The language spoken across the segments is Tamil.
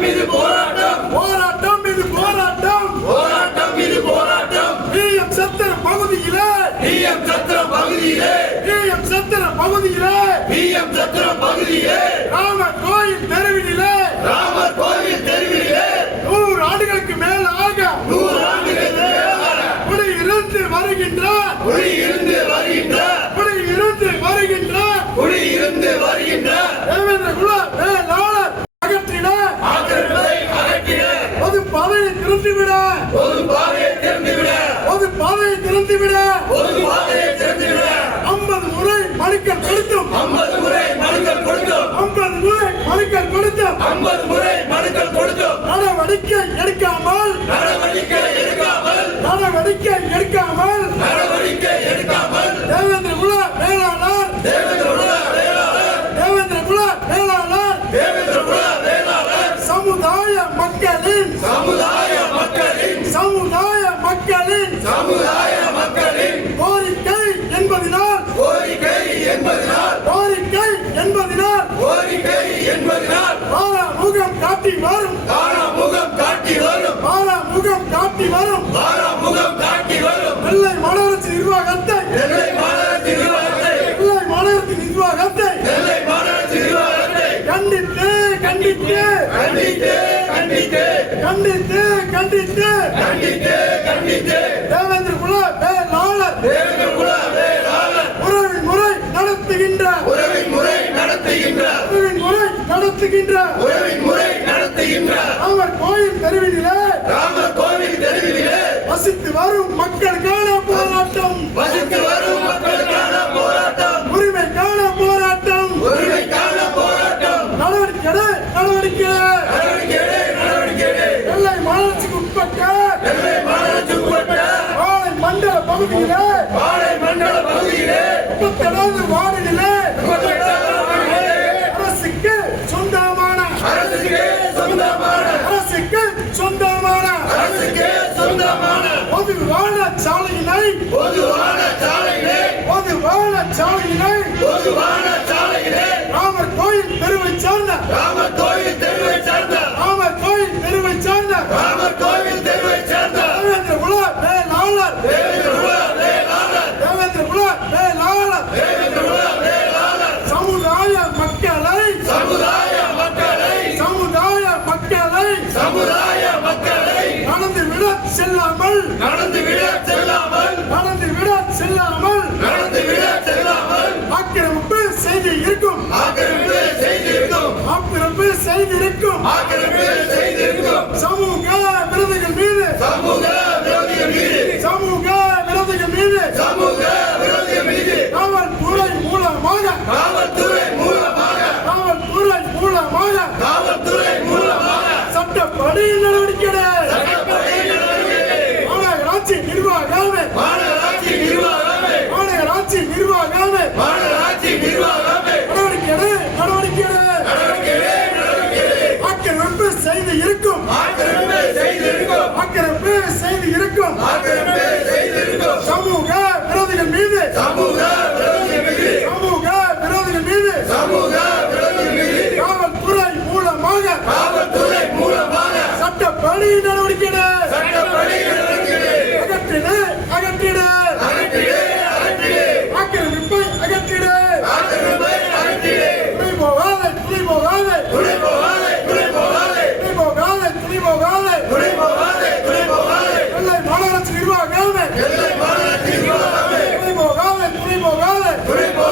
போராட்டம் இது போராட்டம். போராட்டம் இது போராட்டம். போராட்டம் இது போராட்டம். பிஎம் சத்திர பகுதியிலே. பிஎம் சத்திரம் பகுதியிலே. பிஎம் சத்திர பகுதியிலே. பிஎம் சத்திரம் பகுதியிலே. ராம கோயில் தெருவிலே ராமர் கோவில் தெருவிலே நூறு ஆண்டுகளுக்கு மேலாக நூறு ஆண்டுகள் மேலாக குடியிருந்து வருகின்ற குடி இருந்து வருகின்ற குடியிருந்து வருகின்ற குடி இருந்து வருகின்ற தேவேந்திர குல வேளாளர் அகற்றிட ஆக்கிரமிப்பை அகற்றிட பொது பாதையை திறந்துவிட. பாதையை திறந்துவிட. பாதையை பாதையை திறந்துவிட. ஐம்பது முறை மனுக்கள் கொடுத்தும். ஐம்பது முறை மனுக்கள் கொடுத்தோம். ஐம்பது முறை மனுக்கள் கொடுத்தும். ஐம்பது முறை மனுக்கள் கொடுத்தோம். நடவடிக்கை எடுக்காமல். நடவடிக்கை எடுக்காமல். நடவடிக்கை எடுக்காமல். நடவடிக்கை எடுக்காமல். தேவேந்திர குல வேளாளர். தேவேந்திர குல வேளாளர். தேவேந்திர குல வேளாளர். தேவேந்திர குல வேளாளர். சமுதாய மக்களின் சமுதாய சமுதாய மக்களின் சமுதாய மக்களின் கோரிக்கை என்பதினால் கோரிக்கை என்பதனால் கோரிக்கை என்பதினால் கோரிக்கை என்பதனால் பாராமுகம் காட்டி வரும் கண்டித்து கண்டித்து கண்டித்து. தேவேந்திர குல வேளாளர் தேவேந்திர குல வேளாளர் உறவின் முறை நடத்துகின்ற. உறவின் முறை நடத்துகின்ற. உறவின் முறை நடத்துகின்ற. உறவின் முறை நடத்துகின்ற. அவர் கோயில் தெருவிலே ராமர் கோவில் தெருவிலே வசித்து வரும் மக்களுக்கான போராட்டம். வசித்து வரும் மக்களுக்கான பகுதியிலே வாழை மண்டல பகுதியிலே முப்பத்தொன்பது வார்டிலே அரசுக்கு சொந்தமான அரசுக்கு சொந்தமான அரசுக்கு சொந்தமான அரசுக்கு சொந்தமான பொது வாழ சாலையினை பொது வாழ சாலையினை பொது வாழ சாலையினை பொது வாழ சாலையினை ராமர் கோயில் தெருவை சார்ந்த ராமர் கோயில் செல்லாமல் நடந்து விட செல்லாமல் நடந்து விட செல்லாமல் நடந்து விட செல்லாமல் ஆக்கிரமிப்பு செய்து இருக்கும். ஆக்கிரமிப்பு செய்திருக்கும் ஆக்கிரமிப்பு செய்திருக்கும் ஆக்கிரமிப்பு செய்திருக்கும் சமூக விரோதிகள் மீது. சமூக விரோதிகள் மீது. சமூக விரோதிகள் மீது. சமூக விரோதிகள் மீது. காவல்துறை மூலமாக. காவல்துறை மூலமாக. காவல்துறை மூலமாக. காவல்துறை மூலமாக. சட்டப்படி நடவடிக்கை சட்டப்படி நடவடிக்கை மாநகராட்சி நிர்வாகமே மாநகராட்சி நிர்வாகமே மாநகராட்சி நிர்வாகமே மாநகராட்சி நிர்வாகமே நடவடிக்கை நடவடிக்கை நடவடிக்கை எடு, நடவடிக்கை எடு. ஆக்கிரமிப்பு செய்து இருக்கும். ஆக்கிரமிப்பு செய்திருக்கும் ஆக்கிரமிப்பு செய்து இருக்கும். ஆக்கிரமிப்பு செய்திருக்கும் சமூக Hooray, boy!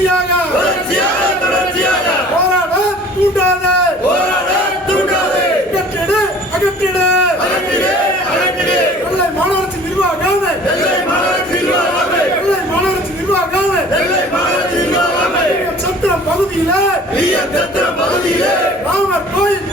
தொடர்ச்சியாக. போராட தூண்டாத. தூண்டாது. அகற்றிடு. அகற்றிடு வெள்ளை மாநகராட்சி நிர்வாகம். வெள்ளை மாநகராட்சி நிர்வாகம். சத்திரம் பகுதியில. சத்திரம் பகுதியில. ராமர் கோயில்